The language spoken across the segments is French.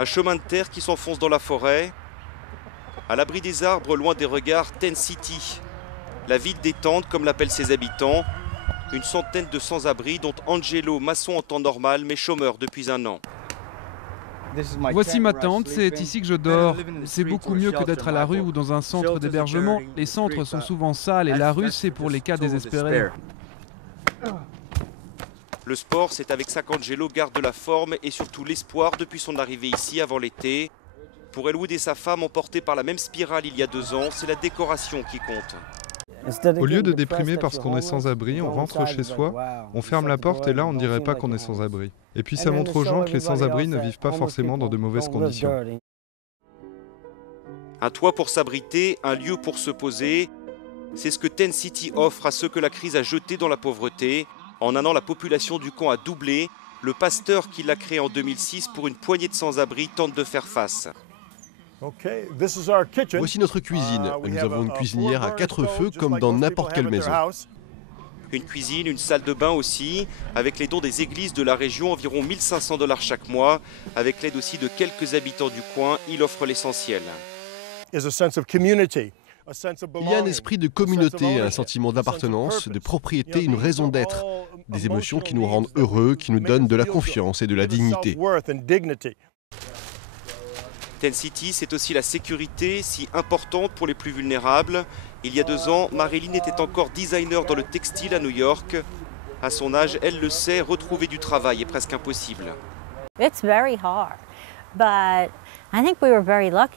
Un chemin de terre qui s'enfonce dans la forêt. À l'abri des arbres, loin des regards, Tent City. La ville détente, comme l'appellent ses habitants. Une centaine de sans-abri, dont Angelo, maçon en temps normal, mais chômeur depuis un an. Voici ma tente, c'est ici que je dors. C'est beaucoup mieux que d'être à la rue ou dans un centre d'hébergement. Les centres sont souvent sales et la rue, c'est pour les cas désespérés. Le sport, c'est avec ça qu'Angelo garde la forme et surtout l'espoir depuis son arrivée ici avant l'été. Pour Elwood et sa femme, emportés par la même spirale il y a 2 ans, c'est la décoration qui compte. Au lieu de déprimer parce qu'on est sans abri, on rentre chez soi, on ferme la porte et là on ne dirait pas qu'on est sans abri. Et puis ça montre aux gens que les sans-abri ne vivent pas forcément dans de mauvaises conditions. Un toit pour s'abriter, un lieu pour se poser, c'est ce que Tent City offre à ceux que la crise a jetés dans la pauvreté. En un an, la population du camp a doublé. Le pasteur qui l'a créé en 2006 pour une poignée de sans-abri tente de faire face. Voici notre cuisine. Nous avons une cuisinière à 4 feux comme dans n'importe quelle maison. Une cuisine, une salle de bain aussi. Avec les dons des églises de la région, environ 1 500 $ chaque mois. Avec l'aide aussi de quelques habitants du coin, il offre l'essentiel. Il y a un esprit de communauté, un sentiment d'appartenance, de propriété, une raison d'être. Des émotions qui nous rendent heureux, qui nous donnent de la confiance et de la dignité. Tent City, c'est aussi la sécurité, si importante pour les plus vulnérables. Il y a 2 ans, Marilyn était encore designer dans le textile à New York. À son âge, elle le sait, retrouver du travail est presque impossible.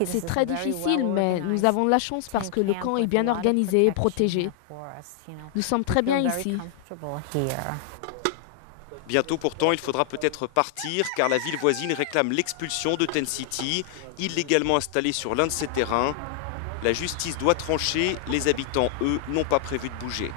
C'est très difficile, mais nous avons de la chance parce que le camp est bien organisé et protégé. Nous sommes très bien ici. Bientôt pourtant, il faudra peut-être partir car la ville voisine réclame l'expulsion de Tent City, illégalement installé sur l'un de ses terrains. La justice doit trancher, les habitants, eux, n'ont pas prévu de bouger.